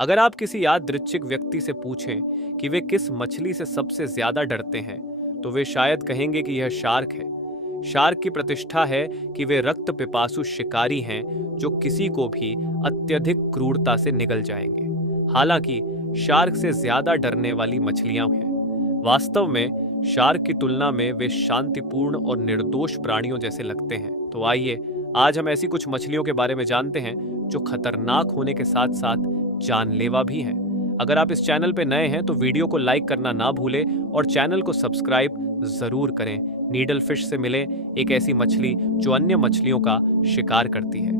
अगर आप किसी यादृच्छिक व्यक्ति से पूछें कि वे किस मछली से सबसे ज्यादा डरते हैं, तो वे शायद कहेंगे कि यह शार्क है। शार्क की प्रतिष्ठा है कि वे रक्त पिपासु शिकारी हैं जो किसी को भी अत्यधिक क्रूरता से निगल जाएंगे। हालांकि शार्क से ज्यादा डरने वाली मछलियां हैं। वास्तव में शार्क की तुलना में वे शांतिपूर्ण और निर्दोष प्राणियों जैसे लगते हैं। तो आइए आज हम ऐसी कुछ मछलियों के बारे में जानते हैं जो खतरनाक होने के साथ साथ जानलेवा भी हैं। अगर आप इस चैनल पर नए हैं तो वीडियो को लाइक करना ना भूलें और चैनल को सब्सक्राइब जरूर करें। नीडल फिश से मिले एक ऐसी मछली जो अन्य मछलियों का शिकार करती है।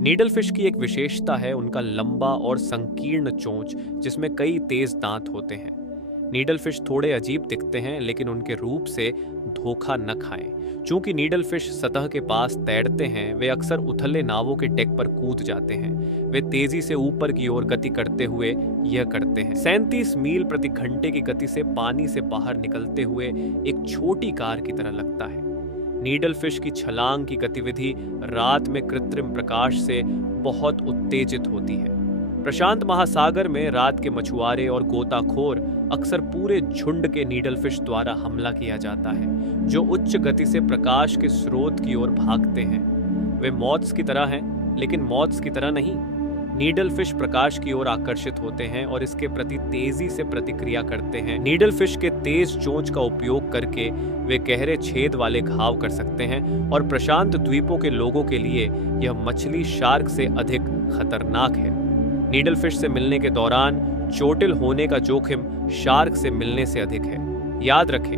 नीडल फिश की एक विशेषता है उनका लंबा और संकीर्ण चोंच, जिसमें कई तेज दांत होते हैं। नीडल फिश थोड़े अजीब दिखते हैं, लेकिन उनके रूप से धोखा न खाएं। चूंकि नीडल फिश सतह के पास तैरते हैं, वे अक्सर उथले नावों के डेक पर कूद जाते हैं। वे तेजी से ऊपर की ओर गति करते हुए यह करते हैं। 37 मील प्रति घंटे की गति से पानी से बाहर निकलते हुए एक छोटी कार की तरह लगता है। नीडल फिश की छलांग की गतिविधि रात में कृत्रिम प्रकाश से बहुत उत्तेजित होती है। प्रशांत महासागर में रात के मछुआरे और गोताखोर अक्सर पूरे झुंड के नीडल फिश द्वारा हमला किया जाता है, जो उच्च गति से प्रकाश के स्रोत की ओर भागते हैं। वे मॉथ्स की तरह हैं, लेकिन मॉथ्स की तरह नहीं। नीडल फिश प्रकाश की ओर आकर्षित होते हैं और इसके प्रति तेजी से प्रतिक्रिया करते हैं। नीडल फिश के तेज चोंच का उपयोग करके वे गहरे छेद वाले घाव कर सकते हैं और प्रशांत द्वीपों के लोगों के लिए यह मछली शार्क से अधिक खतरनाक है। नीडल फिश से मिलने के दौरान चोटिल होने का जोखिम शार्क से मिलने से अधिक है। याद रखें,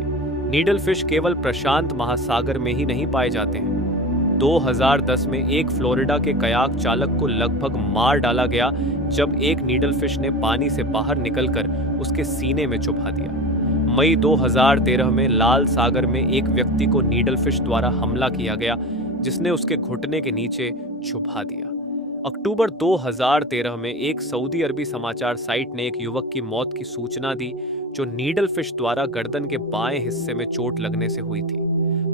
नीडल फिश केवल प्रशांत महासागर में ही नहीं पाए जाते हैं। 2010 में एक फ्लोरिडा के कयाक चालक को लगभग मार डाला गया जब एक नीडल फिश ने पानी से बाहर निकलकर उसके सीने में चुभा दिया। मई 2013 में लाल सागर में एक व्यक्ति को नीडल फिश द्वारा हमला किया गया, जिसने उसके घुटने के नीचे चुभा दिया। अक्टूबर 2013 में एक सऊदी अरबी समाचार साइट ने एक युवक की मौत की सूचना दी जो नीडल फिश द्वारा गर्दन के बाएं हिस्से में चोट लगने से हुई थी।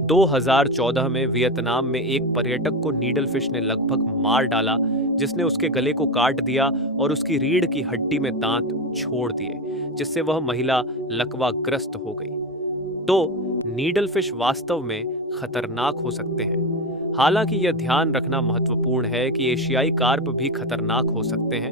2014 में वियतनाम में एक पर्यटक को नीडल फिश ने लगभग मार डाला, जिसने उसके गले को काट दिया और उसकी रीढ़ की हड्डी में दांत छोड़ दिए, जिससे वह महिला लकवाग्रस्त हो गई। तो नीडल फिश वास्तव में खतरनाक हो सकते हैं। हालांकि यह ध्यान रखना महत्वपूर्ण है कि एशियाई कार्प भी खतरनाक हो सकते हैं,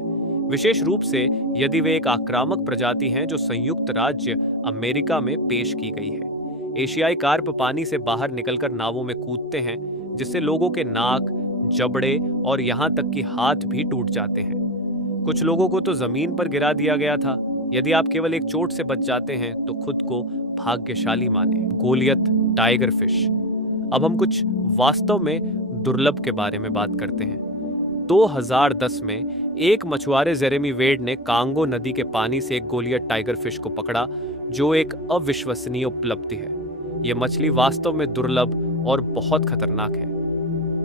विशेष रूप से यदि वे एक आक्रामक प्रजाति हैं जो संयुक्त राज्य अमेरिका में पेश की गई है। एशियाई कार्प पानी से बाहर निकलकर नावों में कूदते हैं, जिससे लोगों के नाक, जबड़े और यहां तक कि हाथ भी टूट जाते हैं। कुछ लोगों को तो जमीन पर गिरा दिया गया था। यदि आप केवल एक चोट से बच जाते हैं तो खुद को भाग्यशाली माने। Goliath tiger fish. अब हम कुछ वास्तव में दुर्लभ के बारे में बात करते हैं। 2010 में एक मछुआरे जेरेमी वेड ने कांगो नदी के पानी से एक गोलियत टाइगर फिश को पकड़ा, जो एक अविश्वसनीय उपलब्धि है। यह मछली वास्तव में दुर्लभ और बहुत खतरनाक है।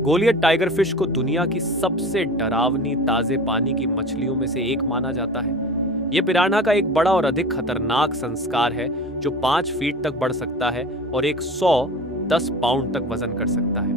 गोलियत टाइगर फिश को दुनिया की सबसे डरावनी ताजे पानी की मछलियों में से एक माना जाता है। यह पिरान्हा का एक बड़ा और अधिक खतरनाक संस्कार है जो 5 फीट तक बढ़ सकता है और 110 पाउंड तक वजन कर सकता है।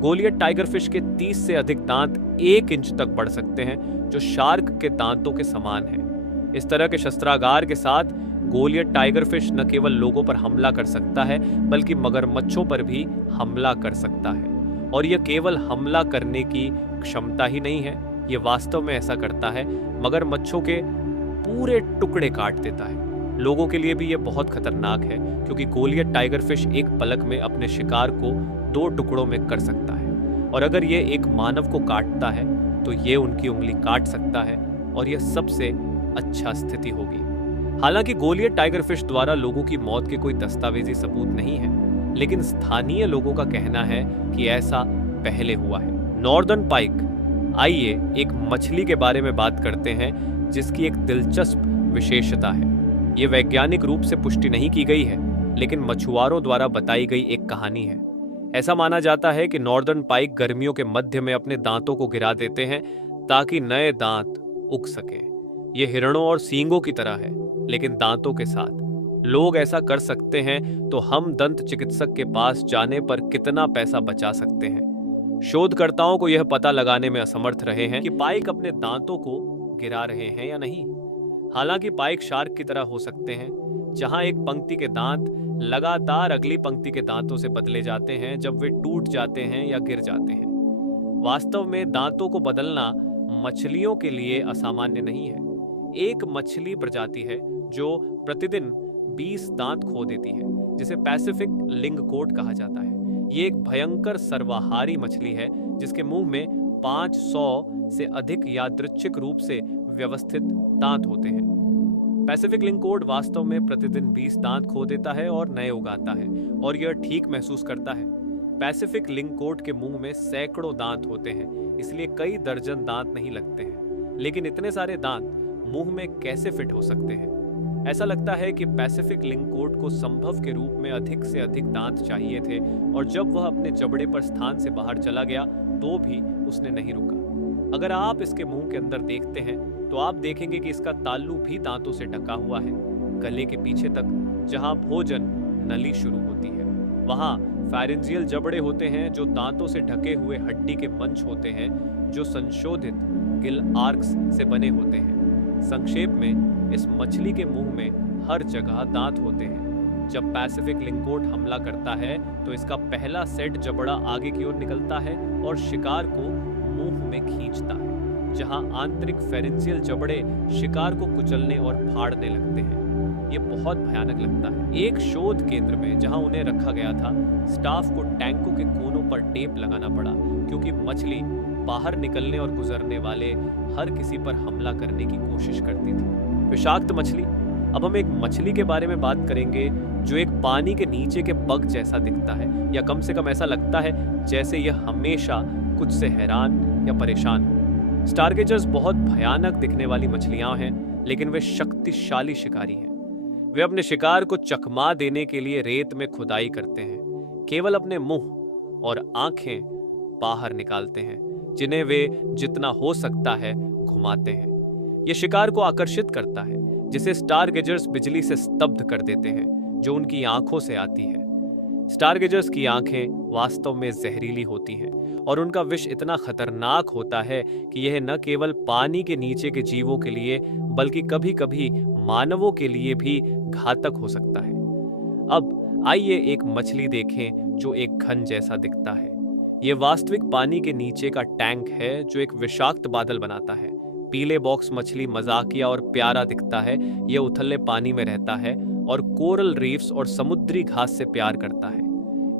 गोलियत टाइगर फिश के 30 से अधिक दांत 1 इंच तक बढ़ सकते हैं, जो शार्क के दांतों के समान है। इस तरह के शस्त्रागार के साथ गोलियत टाइगर फिश न केवल लोगों पर हमला कर सकता है, बल्कि मगरमच्छों पर भी हमला कर सकता है। और यह केवल हमला करने की क्षमता ही नहीं है, यह वास्तव में ऐसा करता है, मगरमच्छों के पूरे टुकड़े काट देता है। लोगों के लिए भी यह बहुत खतरनाक है, क्योंकि गोलियत टाइगर फिश एक पलक में अपने शिकार को 2 टुकड़ों में कर सकता है। और अगर यह एक मानव को काटता है तो यह उनकी उंगली काट सकता है, और यह सबसे अच्छा स्थिति होगी। हालांकि गोलियत टाइगर फिश द्वारा लोगों की मौत के कोई दस्तावेजी सबूत नहीं है, लेकिन स्थानीय लोगों का कहना है कि ऐसा पहले हुआ है। नॉर्दर्न पाइक। आइए एक मछली के बारे में बात करते हैं जिसकी एक दिलचस्प विशेषता है। यह वैज्ञानिक रूप से पुष्टि नहीं की गई है, लेकिन मछुआरों द्वारा बताई गई एक कहानी है। ऐसा माना जाता है कि नॉर्दर्न पाइक गर्मियों के मध्य में अपने दांतों को गिरा देते हैं ताकि नए दांत उग सकें। ये हिरणों और सींगों की तरह है, लेकिन दांतों के साथ। लोग ऐसा कर सकते हैं तो हम दंत चिकित्सक के पास जाने पर कितना पैसा बचा सकते हैं। शोधकर्ताओं को यह पता लगाने में असमर्थ रहे हैं कि पाइक अपने दांतों को गिरा रहे हैं या नहीं। हालांकि पाइक शार्क की तरह हो सकते हैं, जहां एक पंक्ति के दांत लगातार अगली पंक्ति के दांतों से बदले जाते हैं जब वे टूट जाते हैं या गिर जाते हैं। वास्तव में दांतों को बदलना मछलियों के लिए असामान्य नहीं है। एक मछली प्रजाति है जो प्रतिदिन 20 दांत खो देती है, जिसे पैसिफिक लिंगकोट कहा जाता है। ये एक भयंकर सर्वाहारी मछली है जिसके मुंह में 500 से अधिक यादृच्छिक रूप से व्यवस्थित दांत होते हैं। पैसिफिक लिंगकोट वास्तव में प्रतिदिन 20 दांत खो देता है और नए उगाता है, और यह ठीक महसूस करता है। पैसिफिक लिंगकोट के मुंह में सैकड़ों दांत होते हैं, इसलिए कई दर्जन दांत नहीं लगते हैं। लेकिन इतने सारे दांत मुंह में कैसे फिट हो सकते हैं? ऐसा लगता है कि पैसिफिक लिंगकोट को संभव के रूप में अधिक से अधिक दांत चाहिए थे, और जब वह अपने जबड़े पर स्थान से बाहर चला गया तो भी उसने नहीं रुका। अगर आप इसके मुंह के अंदर देखते हैं तो आप देखेंगे कि इसका ताल्लू भी दांतों से ढका हुआ है। गले के पीछे तक, जहां भोजन नली शुरू होती है, वहां फैरिंजियल जबड़े होते हैं जो दांतों से ढके हुए हड्डी के मंच होते हैं, जो संशोधित गिल आर्क्स से बने होते हैं। संक्षेप में, इस मछली के मुंह में हर जगह दांत होते हैं। जब पैसिफिक लिंगकोट हमला करता है तो इसका पहला सेट जबड़ा आगे की ओर निकलता है और शिकार को मुंह में खींचता है, जहां आंतरिक फेरेंशियल जबड़े शिकार को कुचलने और फाड़ने लगते हैं। ये बहुत भयानक लगता है। एक शोध केंद्र में जहां उन्हें रखा गया था, स्टाफ को टैंकों के कोनों पर टेप लगाना पड़ा, क्योंकि मछली बाहर निकलने और गुजरने वाले हर किसी पर हमला करने की कोशिश करती थी। विषाक्त मछली। अब हम एक मछली के बारे में बात करेंगे जो एक पानी के नीचे के बग जैसा दिखता है, या कम से कम ऐसा लगता है जैसे यह हमेशा कुछ से हैरान या परेशान हो। स्टारगेजर्स बहुत भयानक दिखने वाली मछलियां हैं, लेकिन वे शक्तिशाली शिकारी हैं। वे अपने शिकार को चकमा देने के लिए रेत में खुदाई करते हैं, केवल अपने मुंह और आंखें बाहर निकालते हैं, जिन्हें वे जितना हो सकता है घुमाते हैं। यह शिकार को आकर्षित करता है, जिसे स्टारगेजर्स बिजली से स्तब्ध कर देते हैं, जो उनकी आंखों से आती है। स्टारगेजर्स की आंखें वास्तव में जहरीली होती हैं, और उनका विष इतना खतरनाक होता है कि यह न केवल पानी के नीचे के जीवों के लिए, बल्कि कभी-कभी मानवों के लिए भी घातक हो सकता है। अब आइए एक मछली देखें जो एक घन जैसा दिखता है। यह वास्तविक पानी के नीचे का टैंक है जो एक विषाक्त बादल बनाता है। पीले बॉक्स मछली मजाकिया और प्यारा दिखता है। यह उथले पानी में रहता है और कोरल रीफ्स और समुद्री घास से प्यार करता है।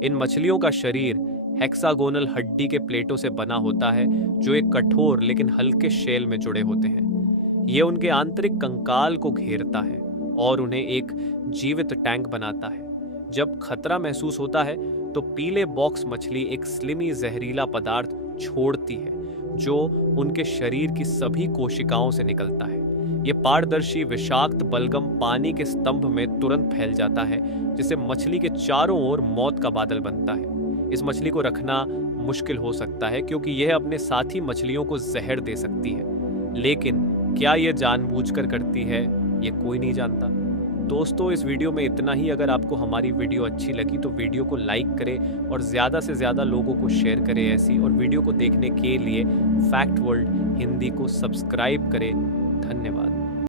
इन मछलियों का शरीर हेक्सागोनल हड्डी के प्लेटों से बना होता है, जो एक कठोर लेकिन हल्के शेल में जुड़े होते हैं। यह उनके आंतरिक कंकाल को घेरता है और उन्हें एक जीवित टैंक बनाता है। जब खतरा महसूस होता है तो पीले बॉक्स मछली एक स्लिमी जहरीला पदार्थ छोड़ती है, जो उनके शरीर की सभी कोशिकाओं से निकलता है। यह पारदर्शी विषाक्त बलगम पानी के स्तंभ में तुरंत फैल जाता है, जिससे मछली के चारों ओर मौत का बादल बनता है। इस मछली को रखना मुश्किल हो सकता है, क्योंकि यह अपने साथी मछलियों को जहर दे सकती है। लेकिन क्या यह जानबूझकर करती है, यह कोई नहीं जानता। दोस्तों, इस वीडियो में इतना ही। अगर आपको हमारी वीडियो अच्छी लगी तो वीडियो को लाइक करें और ज़्यादा से ज़्यादा लोगों को शेयर करें ऐसी, और वीडियो को देखने के लिए फैक्ट वर्ल्ड हिंदी को सब्सक्राइब करें। धन्यवाद।